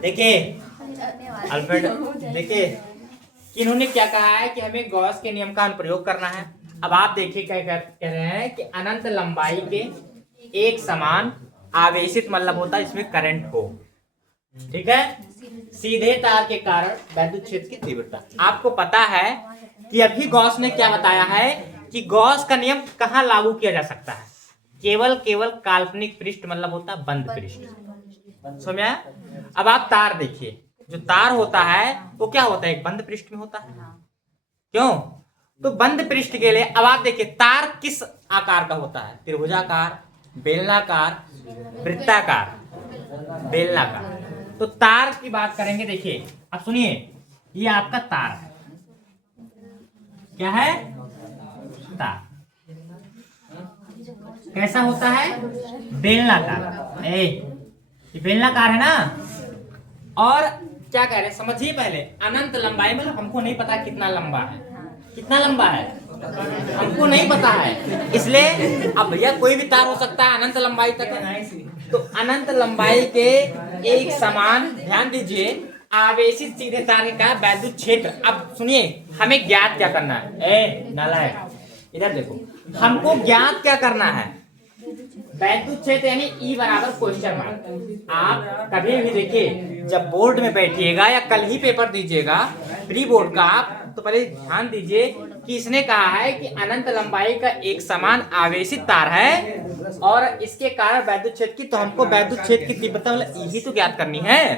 देखिए अल्फ्रेड, देखिए कि इन्होंने क्या कहा है कि हमें गॉस के नियम का अनुप्रयोग करना है। अब आप देखिए क्या कह रहे हैं कि अनंत लंबाई के एक समान आवेशित मतलब होता है इसमें करंट हो, ठीक है, सीधे तार के कारण वैद्युत क्षेत्र की तीव्रता। आपको पता है कि अभी गॉस ने क्या बताया है कि गॉस का नियम कहाँ लागू किया जा सकता है, केवल काल्पनिक पृष्ठ मतलब होता है बंद पृष्ठ। समझ में आया? अब आप तार देखिए, जो तार होता है वो क्या होता है, एक बंद पृष्ठ में होता है। क्यों? तो बंद पृष्ठ के लिए अब आप देखिए तार किस आकार का होता है, त्रिभुजाकार, बेलनाकार, वृत्ताकार, बेलनाकार। तो तार की बात करेंगे, देखिए अब सुनिए, ये आपका तार है, क्या है, तार कैसा होता है, बेलनाकार। ये बेलनाकार है ना। और क्या कह रहे हैं समझिए, पहले अनंत लंबाई मतलब हमको नहीं पता कितना लंबा है, कितना लंबा है हमको नहीं पता है, इसलिए अब भैया कोई भी तार हो सकता है अनंत लंबाई तक है। तो अनंत लंबाई के एक समान, ध्यान दीजिए, आवेशित सीधे तार का वैद्युत क्षेत्र। अब सुनिए हमें ज्ञात क्या करना है, नालायक इधर देखो, हमको ज्ञात क्या करना है, वैद्युत क्षेत्र यानी E बराबर क्वेश्चन मार्क। आप कभी भी देखिए जब बोर्ड में बैठिएगा या कल ही पेपर दीजिएगा प्री बोर्ड का, आप तो पहले ध्यान दीजिए कि इसने कहा है कि अनंत लंबाई का एक समान आवेशित तार है और इसके कारण वैद्युत क्षेत्र की, तो हमको वैद्युत क्षेत्र की तीव्रता मतलब यही तो ज्ञात करनी है।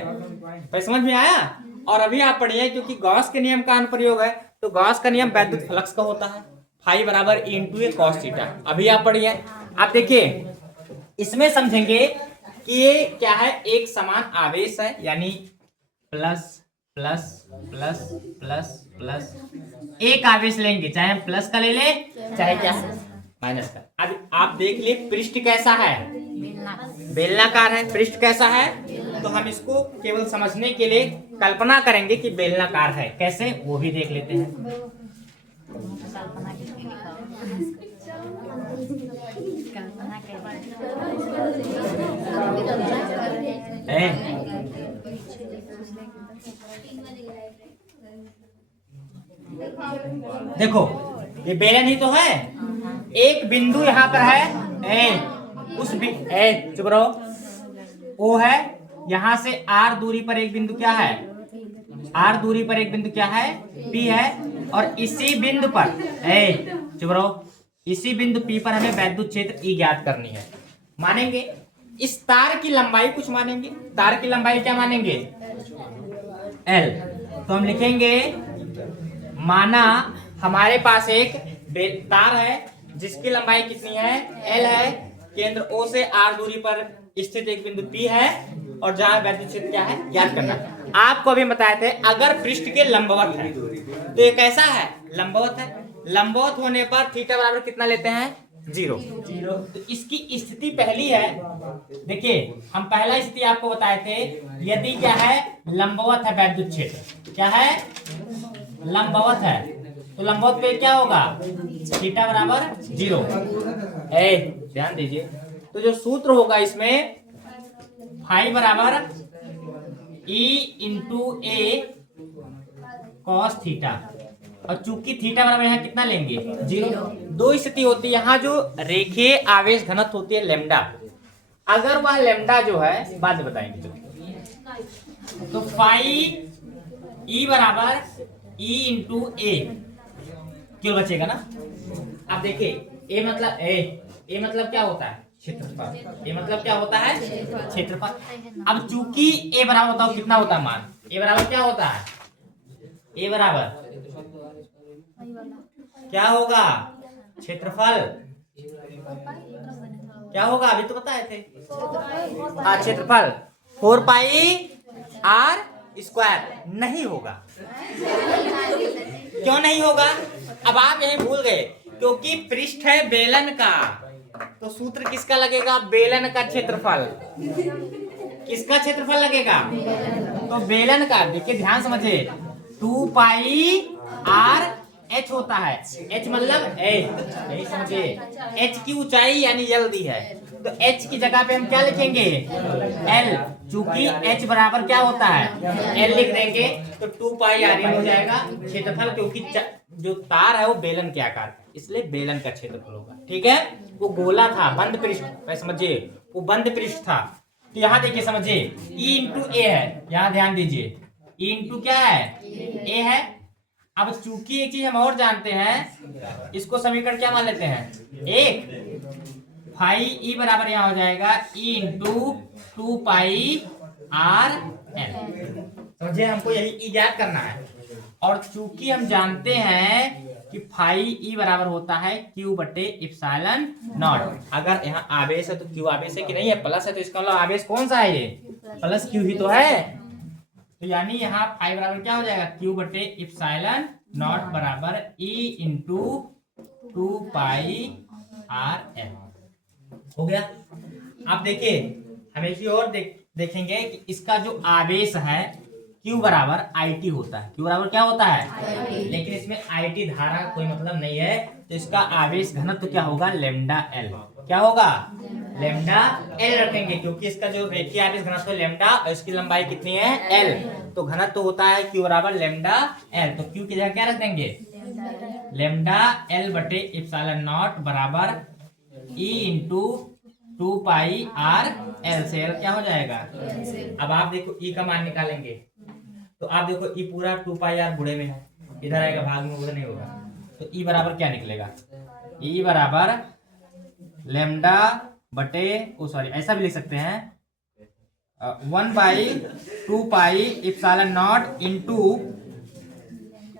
भाई समझ में आया? और अभी आप पढ़िए, क्योंकि गॉस के नियम का अनुप्रयोग है, तो गॉस का नियम वैद्युत फ्लक्स का होता है, फाई बराबर E इंटू ए कॉस थीटा। अभी आप पढ़िए, आप देखिए इसमें समझेंगे कि ये क्या है, एक समान आवेश है, यानी plus plus plus plus plus, एक आवेश लेंगे, चाहे हम प्लस का ले ले चाहे क्या माइनस का। अब आप देख लिए पृष्ठ कैसा है, बेलनाकार है। पृष्ठ कैसा है, तो हम इसको केवल समझने के लिए कल्पना करेंगे कि बेलनाकार है, कैसे वो भी देख लेते हैं। देखो ये बेलन ही तो है, एक बिंदु यहाँ पर है, चुप रहो, ओ है, यहां से R दूरी पर एक बिंदु क्या है, R दूरी पर एक बिंदु क्या है, P है, और इसी बिंदु पर चुप रहो, इसी बिंदु P पर हमें वैद्युत क्षेत्र E ज्ञात करनी है। मानेंगे इस तार की लंबाई कुछ मानेंगे, तार की लंबाई क्या मानेंगे, L। तो हम लिखेंगे माना हमारे पास एक तार है जिसकी लंबाई कितनी है, L है, केंद्र O से R दूरी पर स्थित एक बिंदु P है, और जहां वैद्युत क्षेत्र क्या है ज्ञात करना है। आपको अभी बताए थे अगर पृष्ठ के लंबवत है तो ये कैसा है, लंबवत है, लंबवत होने पर थीटा बराबर कितना लेते हैं, 0। तो इसकी स्थिति पहली है, देखिए हम पहला स्थिति आपको बताए थे, यदि क्या है लंबवत है वैद्युत क्षेत्र, क्या है लंबवत है, तो लंबवत पे क्या होगा, थीटा बराबर 0। ध्यान दीजिए, तो जो सूत्र होगा इसमें फाई बराबर E इंटू ए कॉस थीटा, और चूंकि थीटा बराबर यहाँ कितना लेंगे, 0। दो स्थिति होती है, यहाँ जो रेखीय आवेश घनत्व होती है लेमडा, अगर वह लेमडा जो है बाद में बताएंगे, तो फाई E बराबर E इंटू ए क्यों बचेगा ना। अब देखिए ए मतलब क्या होता है, क्षेत्रफल। ए मतलब क्या होता है, क्षेत्रफल। अब चूंकि ए बराबर होता है कितना होता है मान, ए बराबर क्या होता है, ए बराबर क्या होगा, क्षेत्रफल क्या होगा, अभी तो बताए थे, क्षेत्रफल 4 पाई R स्क्वायर नहीं होगा। क्यों नहीं होगा, अब आप यही भूल गए, क्योंकि पृष्ठ है बेलन का, तो सूत्र किसका लगेगा, बेलन का क्षेत्रफल। किसका क्षेत्रफल लगेगा, तो बेलन का। देखिए ध्यान समझिए, 2 पाई R H होता है, H मतलब यही समझिए, H की ऊंचाई यानी L दी है, तो h की जगह पे हम क्या लिखेंगे, l, चूंकि h बराबर क्या होता है, l लिख देंगे तो 2 पाई r हो जाएगा क्षेत्रफल, क्योंकि जो तार है वो बेलन के आकार का, इसलिए बेलन का क्षेत्रफल होगा। ठीक है, वो गोला था, बंद पृष्ठ, समझिए वो बंद पृष्ठ था। तो यहाँ देखिए समझिए, E इंटू ए है, यहाँ ध्यान दीजिए, E इंटू क्या है, ए है। अब चूंकि एक चीज हम और जानते हैं, इसको समीकरण क्या मान लेते हैं, एक फाई ई बराबर यहाँ हो जाएगा ई इंटू 2 पाई आर एल। समझे, हमको यही ई ज्ञात करना है। और चूंकि हम जानते हैं कि फाई ई बराबर होता है क्यू बटे इप्सिलॉन नॉट। अगर यहाँ आवेश है तो क्यू आवेश है कि नहीं है, प्लस है तो इसका मतलब आवेश कौन सा है, ये प्लस क्यू ही तो है। तो यानी यहाँ फाई बराबर क्या हो जाएगा, क्यू बटे इप्सिलॉन नॉट बराबर ई इंटू 2 पाई आर एल हो गया। आप देखिए, हम एक चीज और देखेंगे कि इसका जो आवेश है Q बराबर IT होता है, Q बराबर क्या होता है, लेकिन इसमें IT धारा का कोई मतलब नहीं है, तो इसका आवेश घनत्व क्या होगा, लेमडा एल। क्या होगा, लेमडा एल रखेंगे, क्योंकि इसका जो रेखीय आवेश घनत्व है लेमडा और इसकी लंबाई कितनी है, एल। तो घनत्व होता है Q बराबर लेमडा एल। तो Q की जगह क्या रख देंगे, लेमडा एल बटे इप्सिलॉन नॉट बराबर E इंटू 2 पाई आर एल से एल क्या हो जाएगा। अब आप देखो E का मान निकालेंगे तो आप देखो E पूरा 2 पाई आर गुणे में है, इधर आएगा भाग में, उधर नहीं होगा। तो E बराबर क्या निकलेगा, E बराबर लेमडा बटे ऐसा भी लिख सकते हैं 1/2 पाई इप्सिलॉन नॉट इंटू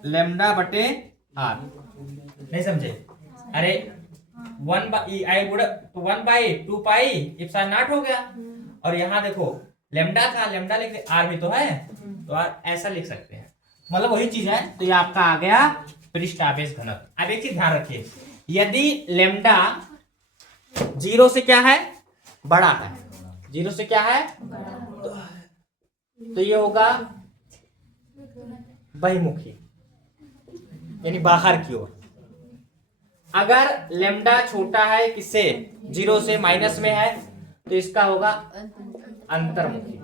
लेमडा बटे आर। नहीं समझे, अरे 1/2 पाई इप्सिलॉन नॉट हो गया, और यहाँ देखो लेमडा था, लेमडा लिख दे, आर भी तो है तो आर ऐसा लिख सकते हैं, मतलब वही चीज है। तो ये आपका आ गया पृष्ठ आवेश घनत्व। अब एक चीज ध्यान रखिए, यदि लेमडा 0 से क्या है, बड़ा है, 0 से क्या है, तो ये होगा बहिर्मुखी, यानी बाहर की ओर। अगर लेमडा छोटा है किससे, 0 से, माइनस में है, तो इसका होगा अंतर्मुखी।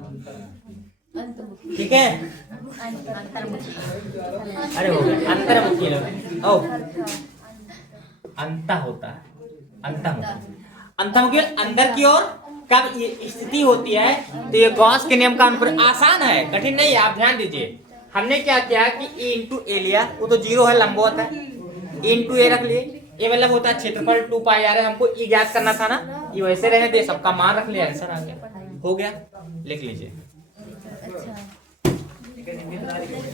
ठीक है, अरे हो गया अंतर्मुखी, ओ अंत होता है, अंतर्मुखी अंदर की ओर कब ये स्थिति होती है। तो ये गॉस के नियम का अनुप्रयोग आसान है, कठिन नहीं है। आप ध्यान दीजिए, हमने क्या किया कि E इंटू ए लिया, वो तो 0 है, लंबवत है, E इंटू ए रख लिए, ये मतलब होता है क्षेत्रफल 2 पाई आर है, हमको E ज्ञात करना था ना, ये वैसे रहने दे, सबका मान रख लिया, आंसर आ गया, हो गया, लिख लीजिए।